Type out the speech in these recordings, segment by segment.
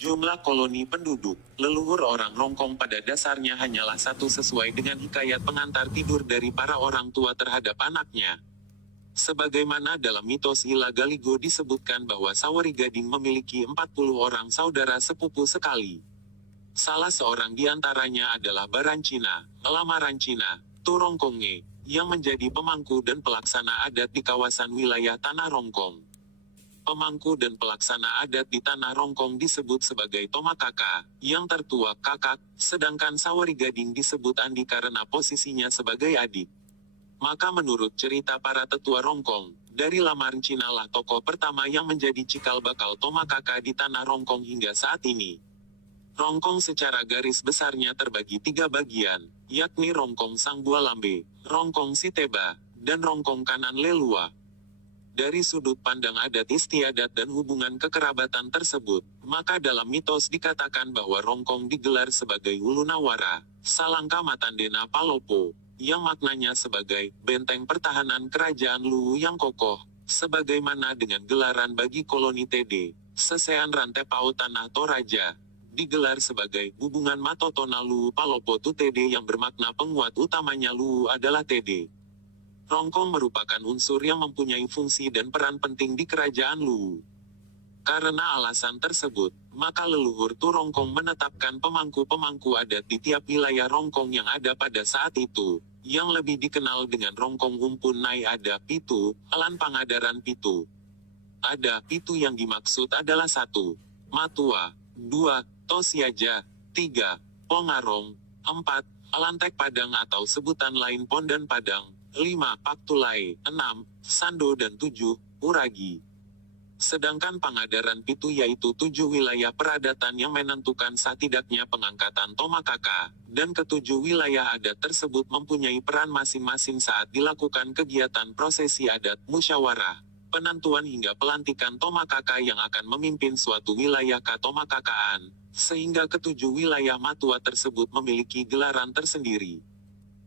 Jumlah koloni penduduk, leluhur orang Rongkong pada dasarnya hanyalah satu sesuai dengan hikayat pengantar tidur dari para orang tua terhadap anaknya. Sebagaimana dalam mitos Ila Galigo disebutkan bahwa Sawari Gading memiliki 40 orang saudara sepupu sekali. Salah seorang di antaranya adalah Barancina, Lamarancina, Turongkonge, yang menjadi pemangku dan pelaksana adat di kawasan wilayah Tanah Rongkong. Pemangku dan pelaksana adat di Tanah Rongkong disebut sebagai Tomakaka, yang tertua kakak, sedangkan Sawari Gading disebut Andi karena posisinya sebagai adik. Maka menurut cerita para tetua Rongkong, dari Lamarancina lah tokoh pertama yang menjadi cikal bakal Tomakaka di Tanah Rongkong hingga saat ini. Rongkong secara garis besarnya terbagi 3 bagian, yakni Rongkong Sangbualambe, Rongkong Siteba, dan Rongkong Kanan Lelua. Dari sudut pandang adat istiadat dan hubungan kekerabatan tersebut, maka dalam mitos dikatakan bahwa Rongkong digelar sebagai Ulu Nawara, Salangka Matandena Palopo, yang maknanya sebagai benteng pertahanan kerajaan Luwu yang kokoh, sebagaimana dengan gelaran bagi koloni TD, Sesean Rantepao Tanah Toraja, digelar sebagai hubungan Matotona Luwu Palopo tu TD yang bermakna penguat utamanya Luwu adalah TD. Rongkong merupakan unsur yang mempunyai fungsi dan peran penting di kerajaan Luwu. Karena alasan tersebut, maka leluhur Tu Rongkong menetapkan pemangku-pemangku adat di tiap wilayah Rongkong yang ada pada saat itu, yang lebih dikenal dengan Rongkong Umpun Nai Ada Pitu, Alan Pangadaran Pitu. Ada Pitu yang dimaksud adalah 1. Matua, 2. Tosiaja, 3. Pongarong, 4. Alantek Padang atau sebutan lain Pondan Padang, 5. Paktulai, 6. Sando dan 7. Uragi. Sedangkan Pangadaran Pitu yaitu 7 wilayah peradatan yang menentukan sah tidaknya pengangkatan Tomakaka, dan ketujuh wilayah adat tersebut mempunyai peran masing-masing saat dilakukan kegiatan prosesi adat, musyawarah, penentuan hingga pelantikan Tomakaka yang akan memimpin suatu wilayah Katomakakaan, sehingga ketujuh wilayah Matua tersebut memiliki gelaran tersendiri.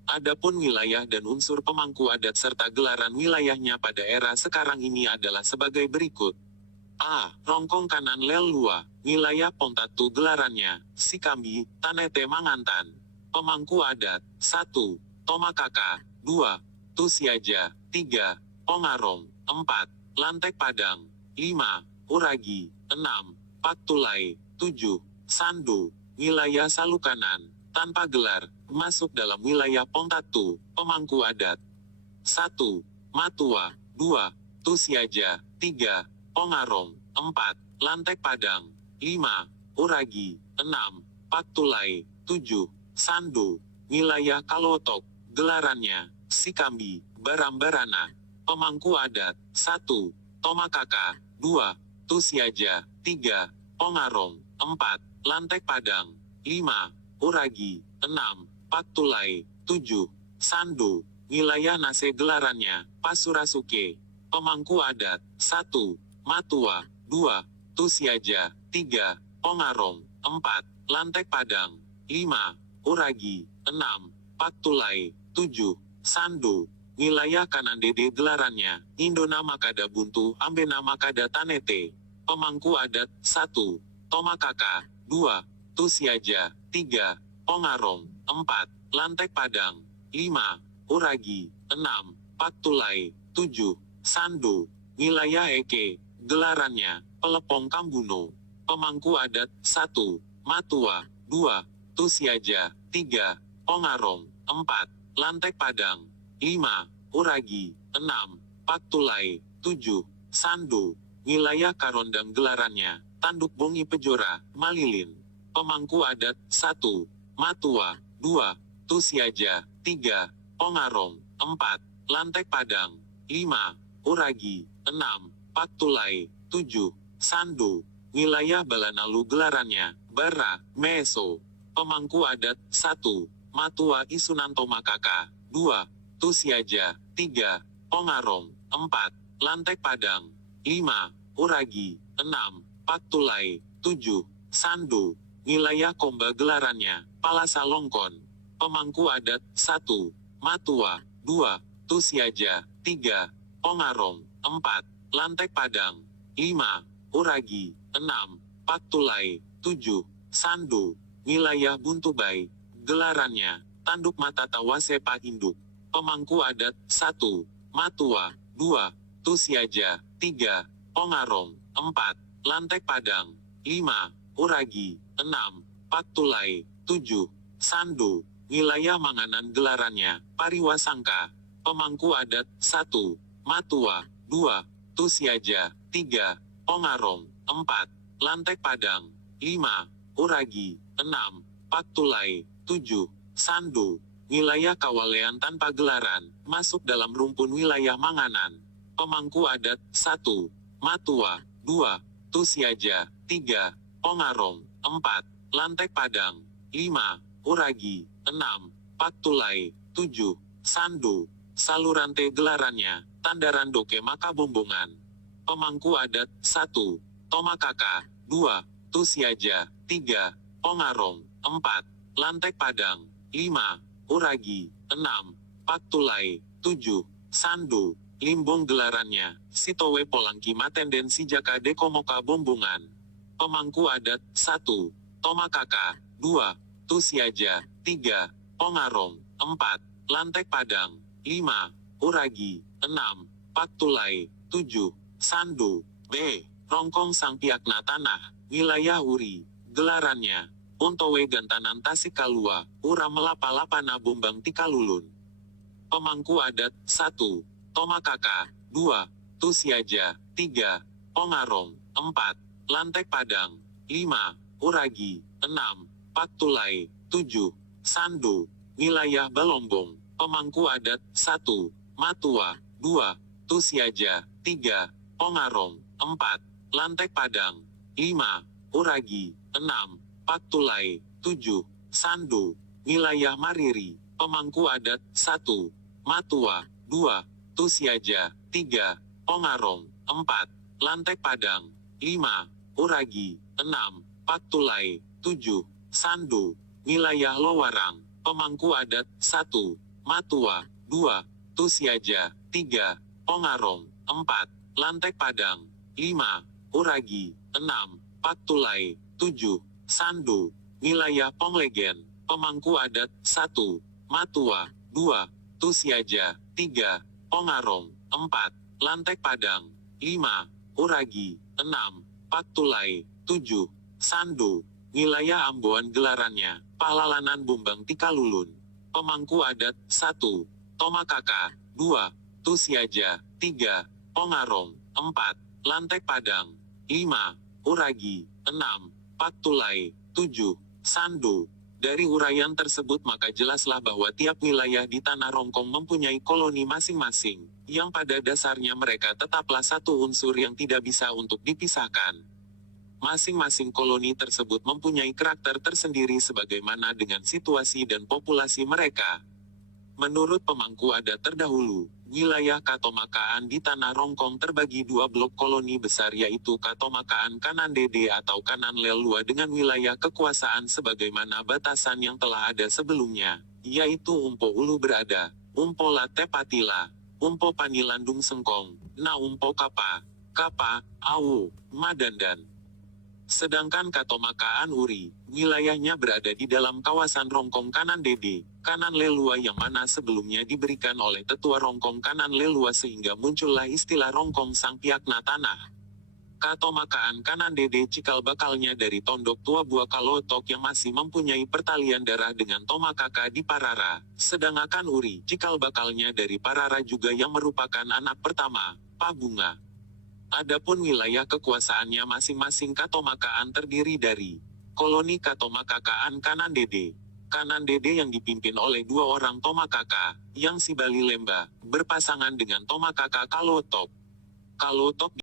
Adapun wilayah dan unsur pemangku adat serta gelaran wilayahnya pada era sekarang ini adalah sebagai berikut. A. Rongkong Kanan Lelua, wilayah Pontatu gelarannya, Sikambi, Tanete Mangantan. Pemangku adat, 1. Tomakaka, 2. Tusiaja, 3. Pongarong, 4. Lantek Padang, 5. Uragi, 6. Paktulai, 7. Sandu, wilayah Salukanan, tanpa gelar, masuk dalam wilayah Pontatu, pemangku adat. 1. Matua, 2. Tusiaja, 3. Pongarong, 4. Lantek Padang, 5. Uragi, 6. Paktulai, 7. Sandu, wilayah Kalotok, gelarannya, Sikambi, Barambarana. Pemangku adat, 1. Tomakaka, 2. Tusiaja, 3. Pongarong, 4. Lantek Padang, 5. Uragi, 6. Paktulai, 7. Sandu, wilayah Nase gelarannya, Pasurasuke. Pemangku adat, 1. Matua, 2. Tusiaja, 3. Pongarong, 4. Lantek Padang, 5. Uragi, 6. Paktulai, 7. Sandu, wilayah Kanandede gelarannya, Indona Makada Buntu Ambena Makada Tanete. Pemangku adat, 1. Tomakaka, 2. Tusiaja, 3. Pongarong, 4. Lantek Padang, 5. Uragi, 6. Paktulai, 7. Sandu, wilayah Eke, gelarannya, Pelepong Kambuno. Pemangku adat, 1. Matua, 2. Tusiaja, 3. Pongarong, 4. Lantek Padang, 5. Uragi, 6. Paktulai, 7. Sandu, wilayah Karondang gelarannya, Tanduk Bongi Pejora, Malilin. Pemangku adat, 1. Matua, 2. Tusiaja, 3. Pongarong, 4. Lantek Padang, 5. Uragi, 6. Paktulai. 7. Sandu. Wilayah Balanalu gelarannya, Bara, Meso. Pemangku adat, 1. Matua Isunanto Makaka. 2. Tusiaja. 3. Pongarong. 4. Lantek Padang. 5. Uragi. 6. Paktulai. 7. Sandu. Wilayah Komba gelarannya, Palasa Longkon. Pemangku adat, 1. Matua. 2. Tusiaja. 3. Pongarong. 4. Lantek Padang. 5. Uragi. 6. Paktulai. 7. Sandu. Wilayah Buntubai. Gelarannya, Tanduk Matatawa Sepa Induk. Pemangku adat, 1. Matua. 2. Tusiaja. 3. Pongarong. 4. Lantek Padang. 5. Uragi. 6. Paktulai. 7. Sandu. Wilayah Manganan gelarannya, Pariwasangka. Pemangku adat, 1. Matua. 2. Tusiaja. 3. Pongarong. 4. Lantek Padang. 5. Uragi. 6. Paktulai. 7. Sandu. Wilayah Kawalean tanpa gelaran, masuk dalam rumpun wilayah Manganan. Pemangku adat, 1. Matua. 2. Tusiaja. 3. Pongarong. 4. Lantek Padang. 5. Uragi. 6. Paktulai. 7. Sandu. Salurante gelarannya, Tandaran Doke Makabombongan. Pemangku adat, 1. Tomakaka. 2. Tusiaja. 3. Pongarong. 4. Lantek Padang. 5. Uragi. 6. Paktulai. 7. Sandu. Limbong gelarannya, Sitowe Polangki Matenden Sijaka Dekomoka Bombongan. Pemangku adat, 1. Tomakaka. 2. Tusiaja. 3. Pongarong. 4. Lantek Padang. 5. Uragi. 6. Paktulai. 7. Sandu. B. Rongkong Sangpiakna Tanah. Wilayah Uri. Gelarannya, Untowe Gantanan Tasikalua, Ura Melapalapana Bombang Tikalulun. Pemangku adat, 1. Tomakaka. 2. Tusiaja. 3. Pongarong. 4. Lantek Padang. 5. Uragi. 6. Paktulai. 7. Sandu. Wilayah Balombong. Pemangku adat, 1. Matua. 2. Tusiaja. 3. Pongarong. 4. Lantek Padang. 5. Uragi. 6. Paktulai. 7. Sandu. Wilayah Mariri. Pemangku adat, 1. Matua. 2. Tusiaja. 3. Pongarong. 4. Lantek Padang. 5. Uragi. 6. Paktulai. 7. Sandu. Wilayah Lowarang. Pemangku adat, 1. Matua. 2. Tusiaja. 3. Pongarong. 4. Lantek Padang. 5. Uragi. 6. Paktulai. 7. Sandu. Wilayah Ponglegen. Pemangku adat, 1. Matua. 2. Tusiaja. 3. Pongarong. 4. Lantek Padang. 5. Uragi. 6. Paktulai. 7. Sandu. Wilayah Amboan gelarannya, Palalanan Bombang Tikalulun. Pemangku adat, 1. Tomakaka. 2. Tusiaja. 3. Pongarong. 4. Lantek Padang. 5. Uragi. 6. Paktulai. 7. Sandu. Dari uraian tersebut maka jelaslah bahwa tiap wilayah di Tanah Rongkong mempunyai koloni masing-masing, yang pada dasarnya mereka tetaplah satu unsur yang tidak bisa untuk dipisahkan. Masing-masing koloni tersebut mempunyai karakter tersendiri sebagaimana dengan situasi dan populasi mereka. Menurut pemangku adat terdahulu, wilayah Katomakaan di Tanah Rongkong terbagi 2 blok koloni besar yaitu Katomakaan Kanan Dede atau Kanan Lelua dengan wilayah kekuasaan sebagaimana batasan yang telah ada sebelumnya, yaitu Umpo Ulu Berada, Umpo Late Patila, Umpo Panilandung Sengkong, Na Umpo Kapa, Awu, Madandan. Sedangkan Katomakaan Uri, wilayahnya berada di dalam kawasan Rongkong Kanan Dede, Kanan Lelua yang mana sebelumnya diberikan oleh tetua Rongkong Kanan Lelua sehingga muncullah istilah Rongkong Sangpiakna Tanah. Katomakaan Kanan Dede cikal bakalnya dari Tondok Tua Buah Kalotok yang masih mempunyai pertalian darah dengan Tomakaka di Parara, sedangkan Uri cikal bakalnya dari Parara juga yang merupakan anak pertama, Pabunga. Adapun wilayah kekuasaannya masing-masing Katomakaan terdiri dari koloni Katomakaan Kanan Dede. Kanan Dede yang dipimpin oleh 2 orang Tomakaka, yang si Bali Lemba, berpasangan dengan Tomakaka Kalotok. Kalotok